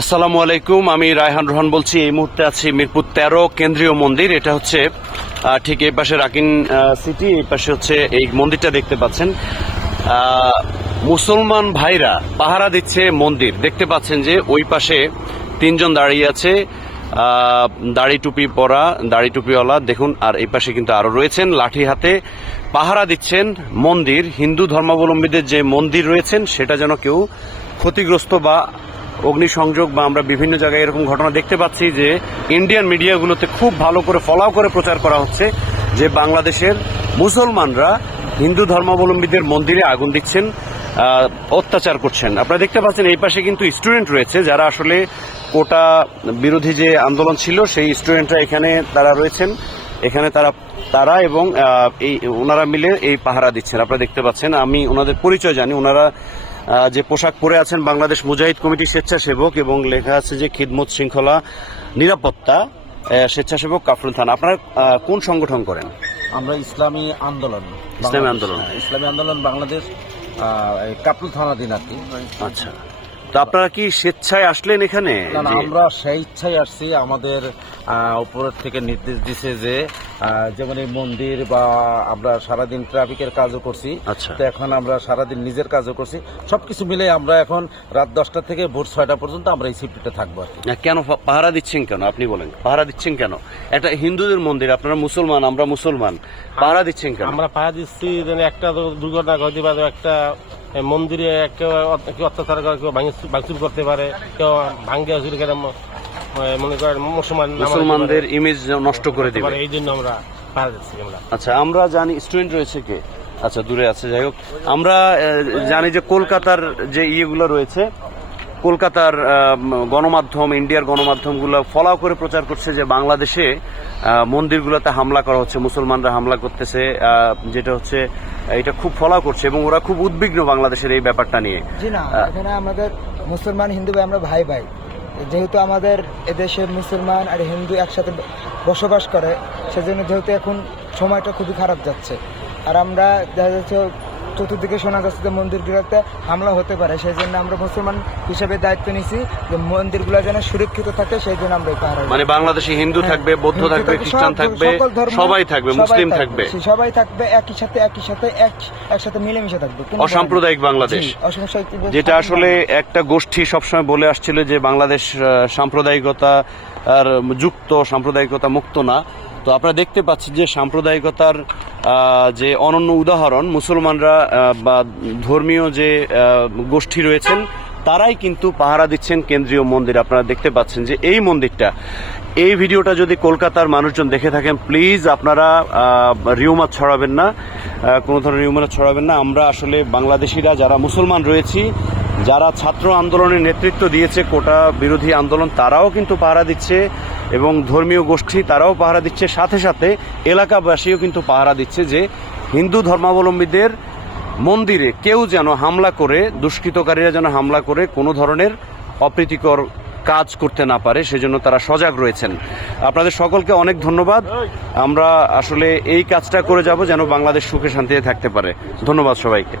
আসসালামু আলাইকুম, আমি রায়হান রোহান বলছি। এই মুহূর্তে আছি মিরপুর তেরো কেন্দ্রীয় মন্দির। এটা হচ্ছে ঠিক এই পাশে রাকিন সিটি এই পাশে হচ্ছে এই মন্দিরটা দেখতে পাচ্ছেন। মুসলমান ভাইরা পাহারা দিচ্ছে মন্দির। দেখতে পাচ্ছেন যে ওই পাশে তিনজন দাঁড়িয়ে আছে। দাড়ি টুপি পরা, দাড়ি টুপিওয়ালা, দেখুন, আর এই পাশে কিন্তু আরও রয়েছেন, লাঠি হাতে পাহারা দিচ্ছেন মন্দির। হিন্দু ধর্মাবলম্বীদের যে মন্দির রয়েছেন, সেটা যেন কেউ ক্ষতিগ্রস্ত বা অগ্নিসংযোগ বা আমরা বিভিন্ন জায়গায় এরকম ঘটনা দেখতে পাচ্ছি যে ইন্ডিয়ান মিডিয়াগুলোতে খুব ভালো করে ফলাও করে প্রচার করা হচ্ছে যে বাংলাদেশের মুসলমানরা হিন্দু ধর্মাবলম্বীদের মন্দিরে আগুন দিচ্ছেন অত্যাচার করছেন। আপনারা দেখতে পাচ্ছেন এই পাশে কিন্তু স্টুডেন্ট রয়েছে যারা আসলে কোটা বিরোধী যে আন্দোলন ছিল, সেই স্টুডেন্টরা এখানে তারা রয়েছেন। এখানে তারা তারা এবং এই, ওনারা মিলে এই পাহারা দিচ্ছেন। আপনারা দেখতে পাচ্ছেন, আমি ওনাদের পরিচয় জানি। ওনারা যে পোশাক পরে আছেন বাংলাদেশ মুজাহিদ কমিটির স্বেচ্ছাসেবক এবং লেখা আছে যে খিদমত শৃঙ্খলা নিরাপত্তা স্বেচ্ছাসেবক কাফরুল থানা। আপনারা কোন সংগঠন করেন? আমরা ইসলামী আন্দোলন। ইসলামী আন্দোলন। হ্যাঁ, ইসলামী আন্দোলন বাংলাদেশ আহ, এই কাপুল থানা দিন আর কি। আচ্ছা। তো আপনারা কি স্বেচ্ছায় আসলেন এখানে? আমরা সেই ইচ্ছাই আসছি। আমাদের উপরের থেকে নির্দেশ দিছে যে যেমন এই মন্দির বা আমরা সারাদিন ট্রাফিকের কাজও করছি। আচ্ছা। তো এখন আমরা সারাদিন নিজের কাজও করছি। সবকিছু মিলে আমরা এখন রাত দশটা থেকে ভোর ছয়টা পর্যন্ত আমরা এই শিফটে থাকব আর কেন পাহারা দিচ্ছেন কেন? আপনি বলেন। পাহারা দিচ্ছেন কেন? এটা হিন্দুদের মন্দির আপনারা মুসলমান আমরা মুসলমান পাহারা দিচ্ছেন কেন? আমরা পাহা দিচ্ছি যেন একটা দুর্ঘটনা ঘটতে পারে একটা মন্দিরে কেউ অত্যাচার করে কেউ ভাঙি- ভাঙচুর করতে পারে কেউ ভাঙ্গে কেন মনে করেন মুসলমান মুসলমানদের ইমেজ নষ্ট করে দিতে পারে, এই জন্য আমরা দিচ্ছি আমরা। আচ্ছা আমরা জানি স্টুডেন্ট রয়েছে কে? আচ্ছা দূরে আছে যাই হোক। আমরা জানি যে কলকাতার যে ইয়েগুলো রয়েছে কলকাতার গণমাধ্যম ইন্ডিয়ার গণমাধ্যমগুলো ফলাও করে প্রচার করছে যে বাংলাদেশে মন্দিরগুলোতে হামলা করা হচ্ছে মুসলমানরা হামলা করতেছে যেটা হচ্ছে এটা খুব ফলাও করছে এবং ওরা খুব উদ্বিগ্ন বাংলাদেশের এই ব্যাপারটা নিয়ে। জি না এখানে আমাদের মুসলমান হিন্দু ভাই আমরা ভাই ভাই। যেহেতু আমাদের এদেশে মুসলমান আর হিন্দু একসাথে বসবাস করে সেজন্য যেহেতু এখন সময়টা খুবই খারাপ যাচ্ছে। আর আমরা দেখা যাচ্ছে চতুর্দিকে শোনা যাচ্ছে যে মন্দিরগুলোতে হামলা হতে পারে। সেই জন্য আমরা মুসলমান হিসেবে দায়িত্ব নিছি যে মন্দিরগুলো যেন সুরক্ষিত থাকে সেই জন্য আমরা পাহারা মানে বাংলাদেশে হিন্দু থাকবে বৌদ্ধ থাকবে খ্রিস্টান থাকবে সবাই থাকবে মুসলিম থাকবে। সবাই থাকবে একই সাথে একই সাথে এক একসাথে মিলেমিশে থাকবে। অসাম্প্রদায়িক বাংলাদেশ। যেটা আসলে একটা গোষ্ঠী সবসময় বলে আসছিল যে বাংলাদেশ সাম্প্রদায়িকতা আর যুক্ত সাম্প্রদায়িকতা মুক্ত না। তো আপনারা দেখতে পাচ্ছেন যে সাম্প্রদায়িকতার যে অনন্য উদাহরণ, মুসলমানরা বা ধর্মীয় যে গোষ্ঠী রয়েছেন, তারাই কিন্তু পাহারা দিচ্ছেন কেন্দ্রীয় মন্দির। আপনারা দেখতে পাচ্ছেন যে এই মন্দিরটা, এই ভিডিওটা যদি কলকাতার মানুষজন দেখে থাকেন প্লিজ আপনারা রিউমার ছড়াবেন না। কোনো ধরনের রিউমার ছড়াবেন না। আমরা আসলে বাংলাদেশিরা যারা মুসলমান রয়েছি যারা ছাত্র আন্দোলনের নেতৃত্ব দিয়েছে, কোটা বিরোধী আন্দোলন তারাও কিন্তু পাহারা দিচ্ছে এবং ধর্মীয় গোষ্ঠী তারাও পাহারা দিচ্ছে। সাথে সাথে এলাকাবাসীও কিন্তু পাহারা দিচ্ছে যে হিন্দু ধর্মাবলম্বীদের মন্দিরে কেউ যেন হামলা করে, দুষ্কৃতকারীরা যেন হামলা করে কোনো ধরনের অপ্রীতিকর কাজ করতে না পারে, সেজন্য তারা সজাগ রয়েছেন। আপনাদের সকলকে অনেক ধন্যবাদ। আমরা আসলে এই কাজটা করে যাব যেন বাংলাদেশ সুখে শান্তিতে থাকতে পারে। ধন্যবাদ সবাইকে।